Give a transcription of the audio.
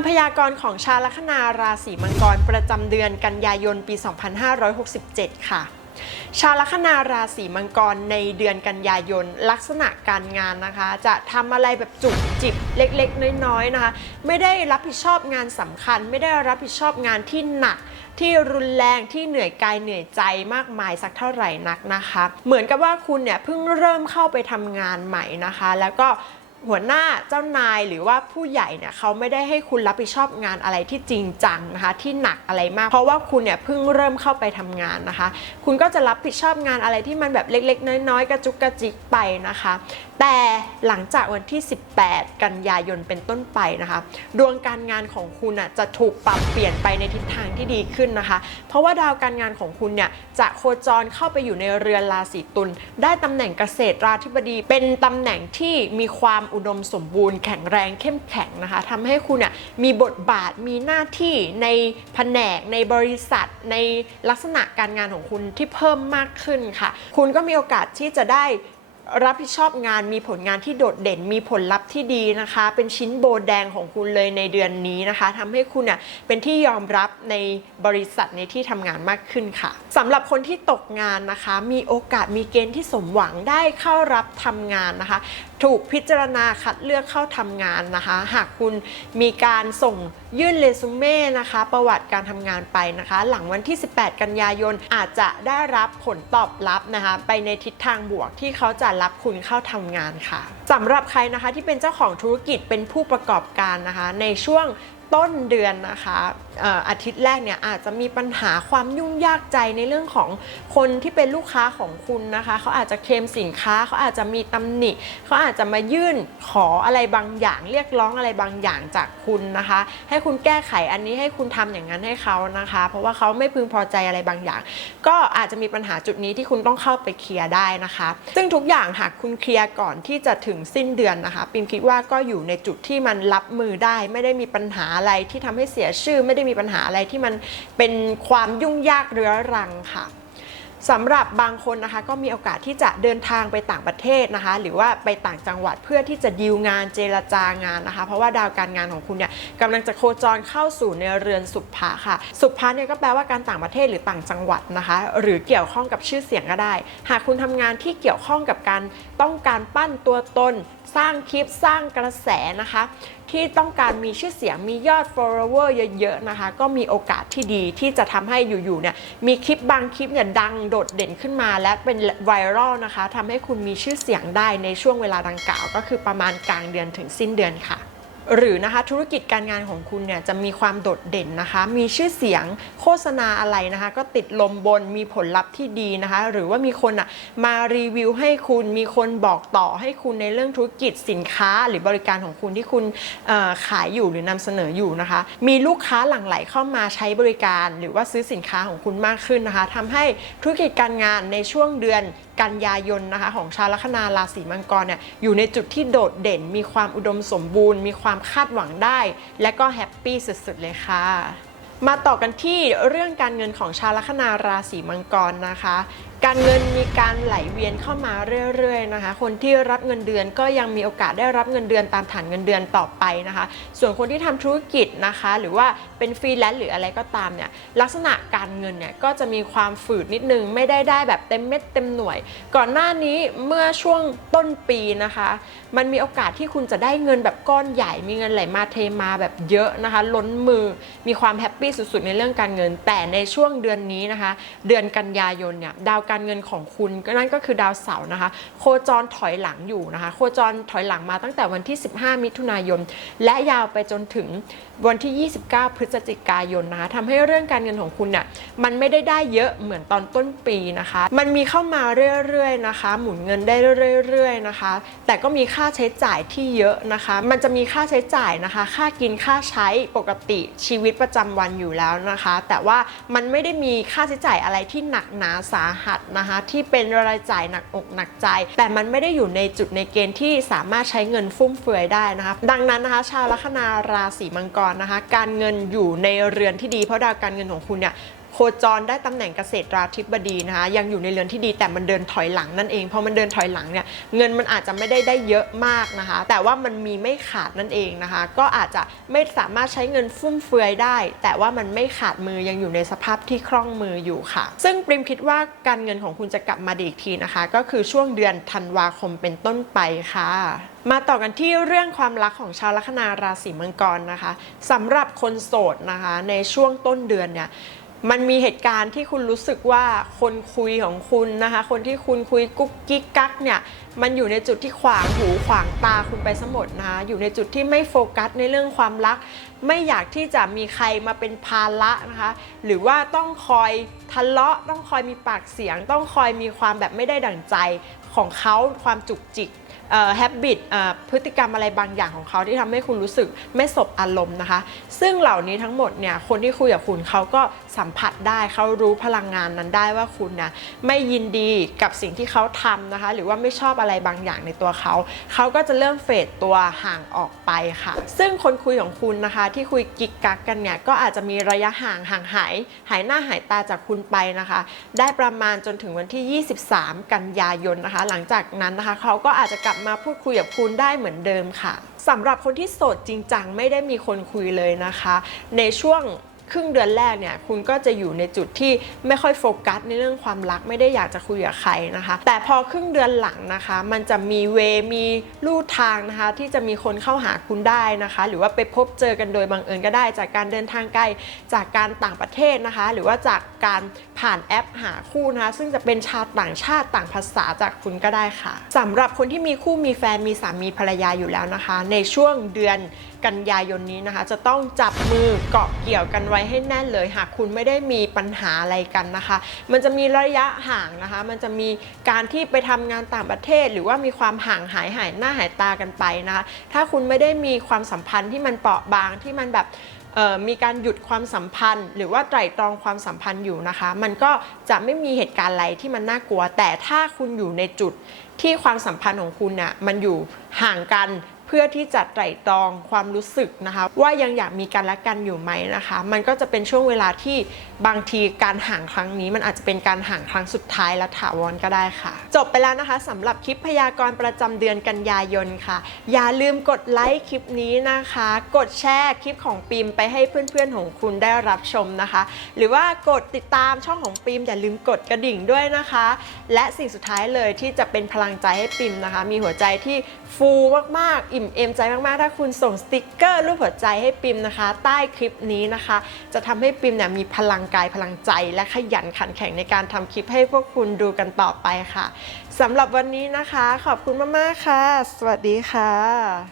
ำพยากรณ์ของชาวลัคนาราศีมังกร ประจำเดือนกันยายนปี 2567 ค่ะ ชาวลัคนาราศีมังกรในเดือนกันยายนลักษณะการงานนะคะ จะทำอะไรแบบจุกจิบเล็กๆ น้อยๆนะคะ ไม่ได้รับผิดชอบงานสำคัญ ไม่ได้รับผิดชอบงานที่หนักที่รุนแรงที่เหนื่อยกายเหนื่อยใจมากมายสักเท่าไหร่นักนะคะ เหมือนกับว่าคุณเนี่ยเพิ่งเริ่มเข้าไปทำงานใหม่นะคะ แล้วก็ หัวหน้าเจ้านายหรือว่าผู้ใหญ่เนี่ยเขาไม่ได้ให้คุณรับผิดชอบงานอะไรที่จริงจังนะคะ ที่หนักอะไรมาก เพราะว่าคุณเนี่ยเพิ่งเริ่มเข้าไปทำงานนะคะ คุณก็จะรับผิดชอบงานอะไรที่มันแบบเล็ก ๆ น้อยๆ กระจุกกระจิกไปนะคะ แต่หลังจากวันที่ 18 กันยายนเป็นต้นไปนะคะ ดวงการงานของคุณอะจะถูกปรับเปลี่ยนไปในทิศทางที่ดีขึ้นนะคะ เพราะว่าดาวการงานของคุณเนี่ยจะโคจรเข้าไปอยู่ในเรือนราศีตุลได้ตำแหน่งเกษตราธิบดี เป็นตำแหน่งที่มีความอุดมสมบูรณ์แข็งแรงเข้มแข็งนะคะทำให้คุณมีบทบาทมีหน้าที่ในแผนกในบริษัท ในลักษณะการงานของคุณที่เพิ่มมากขึ้นค่ะ คุณก็มีโอกาสที่จะได้รับผิดชอบงานมีผลงานที่โดดเด่นมีผลลัพธ์ที่ดีนะคะ เป็นชิ้นโบแดงของคุณเลยในเดือนนี้นะคะทำให้คุณอะเป็นที่ยอมรับในบริษัทในที่ทำงานมากขึ้นค่ะสำหรับคนที่ตกงานนะคะ มีโอกาสมีเกณฑ์ที่สมหวังได้เข้ารับทำงานนะคะ ถูกพิจารณาคัดเลือกเข้าทำงานนะคะ หากคุณมีการส่งยื่นเรซูเม่นะคะ ประวัติการทำงานไปนะคะ หลังวันที่ 18 กันยายนอาจจะได้รับผลตอบรับนะคะ ไปในทิศทางบวกที่เขาจะรับคุณเข้าทำงานค่ะสำหรับใครนะคะที่เป็นเจ้าของธุรกิจเป็นผู้ประกอบการนะคะ ในช่วงต้นเดือนนะคะอาทิตย์แรกเนี่ยอาจจะมีปัญหาความยุ่งยากใจในเรื่องของคนที่เป็นลูกค้าของคุณนะคะเขาอาจจะเคลมสินค้าเขาอาจจะมีตำหนิเขาอาจจะมายื่นขออะไรบางอย่าง เรียกร้องอะไรบางอย่างจากคุณนะคะ ให้คุณแก้ไขอันนี้ให้คุณทำอย่างนั้นให้เขานะคะ เพราะว่าเขาไม่พึงพอใจอะไรบางอย่าง ก็อาจจะมีปัญหาจุดนี้ที่คุณต้องเข้าไปเคลียร์ได้นะคะ ซึ่งทุกอย่างหากคุณเคลียร์ก่อนที่จะถึงสิ้นเดือนนะคะปิมคิดว่าก็อยู่ในจุดที่มันรับมือได้ ไม่ได้มีปัญหาอะไรที่ทำให้เสียชื่อ ไม่ได้มีปัญหาอะไรที่มันเป็นความยุ่งยากเรื้อรังค่ะ สำหรับบางคนนะคะก็มีโอกาสที่จะเดินทางไปต่างประเทศนะคะ หรือว่าไปต่างจังหวัดเพื่อที่จะดีลงานเจรจางานนะคะ เพราะว่าดาวการงานของคุณเนี่ยกำลังจะโคจรเข้าสู่ในเรือนสุภะค่ะ สุภะเนี่ยก็แปลว่าการต่างประเทศหรือต่างจังหวัดนะคะ หรือเกี่ยวข้องกับชื่อเสียงก็ได้ หากคุณทำงานที่เกี่ยวข้องกับการต้องการปั้นตัวตนสร้างคลิปสร้างกระแสนะคะ ที่ต้องการมีชื่อเสียงมียอด follower เยอะๆนะคะ ก็มีโอกาสที่ดีที่จะทำให้อยู่ๆเนี่ยมีคลิปบางคลิปเนี่ยดังโดดเด่นขึ้นมา และเป็นไวรัลนะคะทำให้คุณมีชื่อเสียงได้ในช่วงเวลาดังกล่าว ก็คือประมาณกลางเดือนถึงสิ้นเดือนค่ะ หรือนะคะธุรกิจการงานของคุณเนี่ยจะมีความโดดเด่นนะคะ มีชื่อเสียงโฆษณาอะไรนะคะ ก็ติดลมบนมีผลลัพธ์ที่ดีนะคะ หรือว่ามีคนอะมารีวิวให้คุณมีคนบอกต่อให้คุณในเรื่องธุรกิจสินค้าหรือบริการของคุณที่คุณขายอยู่หรือนำเสนออยู่นะคะ มีลูกค้าหลั่งไหลเข้ามาใช้บริการ หรือว่าซื้อสินค้าของคุณมากขึ้นนะคะทำให้ธุรกิจการงานในช่วงเดือนกันยายนนะคะของชาวลัคนาราศีมังกรเนี่ยอยู่ในจุดที่โดดเด่น มีความอุดมสมบูรณ์ มีความคาดหวังได้ และก็แฮปปี้สุดๆเลยค่ะมาต่อกันที่เรื่องการเงินของชาวลัคนาราศีมังกรนะคะการเงินมีการไหลเวียนเข้ามาเรื่อยๆนะคะ คนที่รับเงินเดือนก็ยังมีโอกาสได้รับเงินเดือนตามฐานเงินเดือนต่อไปนะคะ ส่วนคนที่ทำธุรกิจนะคะ หรือว่าเป็นฟรีแลนซ์หรืออะไรก็ตามเนี่ยลักษณะการเงินเนี่ยก็จะมีความฝืดนิดนึงไม่ได้ได้แบบเต็มเม็ดเต็มหน่วย ก่อนหน้านี้เมื่อช่วงต้นปีนะคะ มันมีโอกาสที่คุณจะได้เงินแบบก้อนใหญ่มีเงินไหลมาเทมาแบบเยอะนะคะ ล้นมือมีความแฮปปี้สุดๆในเรื่องการเงิน แต่ในช่วงเดือนนี้นะคะ เดือนกันยายนเนี่ยดาวการการเงินของคุณก็นั่นก็คือดาวเสาร์นะคะ โคจรถอยหลังอยู่นะคะ โคจรถอยหลังมาตั้งแต่วันที่ 15 มิถุนายน และยาวไปจนถึงวันที่ 29 พฤศจิกายนนะคะทำให้เรื่องการเงินของคุณเนี่ยมันไม่ได้ได้เยอะเหมือนตอนต้นปีนะคะ มันมีเข้ามาเรื่อยๆนะคะ หมุนเงินได้เรื่อยๆนะคะ แต่ก็มีค่าใช้จ่ายที่เยอะนะคะ มันจะมีค่าใช้จ่ายนะคะ ค่ากินค่าใช้ปกติชีวิตประจำวันอยู่แล้วนะคะ แต่ว่ามันไม่ได้มีค่าใช้จ่ายอะไรที่หนักหนาสาหัสนะคะที่เป็นรายจ่ายหนักอกหนักใจ แต่มันไม่ได้อยู่ในจุดในเกณฑ์ที่สามารถใช้เงินฟุ่มเฟือยได้นะคะดังนั้นนะคะ ชาวลัคนาราศีมังกรนะคะ การเงินอยู่ในเรือนที่ดีเพราะดาวการเงินของคุณเนี่ย โคจรได้ตำแหน่งเกษตราธิบดีนะคะยังอยู่ในเรือนที่ดีแต่มันเดินถอยหลังนั่นเองพอมันเดินถอยหลังเนี่ยเงินมันอาจจะไม่ได้ได้เยอะมากนะคะ แต่ว่ามันมีไม่ขาดนั่นเองนะคะ ก็อาจจะไม่สามารถใช้เงินฟุ่มเฟือยได้ แต่ว่ามันไม่ขาดมือยังอยู่ในสภาพที่คล่องมืออยู่ค่ะ ซึ่งปริมคิดว่าการเงินของคุณจะกลับมาดีอีกทีนะคะ ก็คือช่วงเดือนธันวาคมเป็นต้นไปค่ะมาต่อกันที่เรื่องความรักของชาวลัคนาราศีมังกรนะคะสำหรับคนโสดนะคะ ในช่วงต้นเดือนเนี่ย มันมีเหตุการณ์ที่คุณรู้สึกว่าคนคุยของคุณนะคะ คนที่คุณคุยกุ๊กกิ๊กกักเนี่ย มันอยู่ในจุดที่ขวางหูขวางตาคุณไปสมดนะคะอยู่ในจุดที่ไม่โฟกัสในเรื่องความรัก ไม่อยากที่จะมีใครมาเป็นภาระนะคะ หรือว่าต้องคอยทะเลาะ ต้องคอยมีปากเสียง ต้องคอยมีความแบบไม่ได้ดั่งใจของเขาความจุกจิก ฮบบิตพฤติกรรมอะไรบางอย่างของเขาที่ทำให้คุณรู้สึกไม่สบอารมณ์นะคะ ซึ่งเหล่านี้ทั้งหมดเนี่ยคนที่คุยกับคุณเขาก็สัมผัสได้เขารู้พลังงานนั้นได้ว่าคุณนะไม่ยินดีกับสิ่งที่เขาทำนะคะ หรือว่าไม่ชอบอะไรบางอย่างในตัวเขาเขาก็จะเริ่มเฟดตัวห่างออกไปค่ะ ซึ่งคนคุยของคุณนะคะที่คุยกิกกักกันเนี่ยก็อาจจะมีระยะห่างห่างหายหายหน้าหายตาจากคุณไปนะคะ ได้ประมาณจนถึงวันที่ 23 กันยายนนะคะ หลังจากนั้นนะคะเขาก็อาจจะกลับมาพูดคุยกับคุณได้เหมือนเดิมค่ะสำหรับคนที่โสดจริงจังไม่ได้มีคนคุยเลยนะคะ ในช่วง ครึ่งเดือนแรกเนี่ยคุณก็จะอยู่ในจุดที่ไม่ค่อยโฟกัสในเรื่องความรักไม่ได้อยากจะคุยกับใครนะคะ แต่พอครึ่งเดือนหลังนะคะ มันจะมีเวมีลู่ทางนะคะ ที่จะมีคนเข้าหาคุณได้นะคะ หรือว่าไปพบเจอกันโดยบังเอิญก็ได้ จากการเดินทางไกลจากการต่างประเทศนะคะ หรือว่าจากการผ่านแอปหาคู่นะคะ ซึ่งจะเป็นชาวต่างชาติต่างภาษาจากคุณก็ได้ค่ะสำหรับคนที่มีคู่มีแฟนมีสามีภรรยาอยู่แล้วนะคะ ในช่วงเดือนกันยายนนี้นะคะ จะต้องจับมือเกาะเกี่ยวกันไไว้ให้แน่นเลย หากคุณไม่ได้มีปัญหาอะไรกันนะคะ มันจะมีระยะห่างนะคะ มันจะมีการที่ไปทำงานต่างประเทศ หรือว่ามีความห่างหายหายหน้าหายตากันไปนะคะ ถ้าคุณไม่ได้มีความสัมพันธ์ที่มันเปราะบางที่มันแบบมีการหยุดความสัมพันธ์ หรือว่าไตร่ตรองความสัมพันธ์อยู่นะคะ มันก็จะไม่มีเหตุการณ์อะไรที่มันน่ากลัว แต่ถ้าคุณอยู่ในจุดที่ความสัมพันธ์ของคุณน่ะมันอยู่ห่างกัน เพื่อที่จะไตร่ตรองความรู้สึกนะคะ ว่ายังอยากมีกันและกันอยู่ไหมนะคะ มันก็จะเป็นช่วงเวลาที่บางทีการห่างครั้งนี้ มันอาจจะเป็นการห่างครั้งสุดท้ายและถาวรก็ได้ค่ะ จบไปแล้วนะคะสำหรับคลิปพยากรณ์ประจำเดือนกันยายนค่ะ อย่าลืมกดไลค์คลิปนี้นะคะ กดแชร์คลิปของปิมไปให้เพื่อนๆของคุณได้รับชมนะคะ หรือว่ากดติดตามช่องของปิมอย่าลืมกดกระดิ่งด้วยนะคะ และสิ่งสุดท้ายเลยที่จะเป็นพลังใจให้ปิมนะคะ มีหัวใจที่ฟูมากๆอิ่มเอมใจมากๆ ถ้าคุณส่งสติกเกอร์รูปหัวใจให้ปิมนะคะ ใต้คลิปนี้นะคะ จะทำให้ปิมเนี่ยมีพลังกายพลังใจ และขยันขันแข็งในการทำคลิปให้พวกคุณดูกันต่อไปค่ะสำหรับวันนี้นะคะ ขอบคุณมากๆค่ะ สวัสดีค่ะ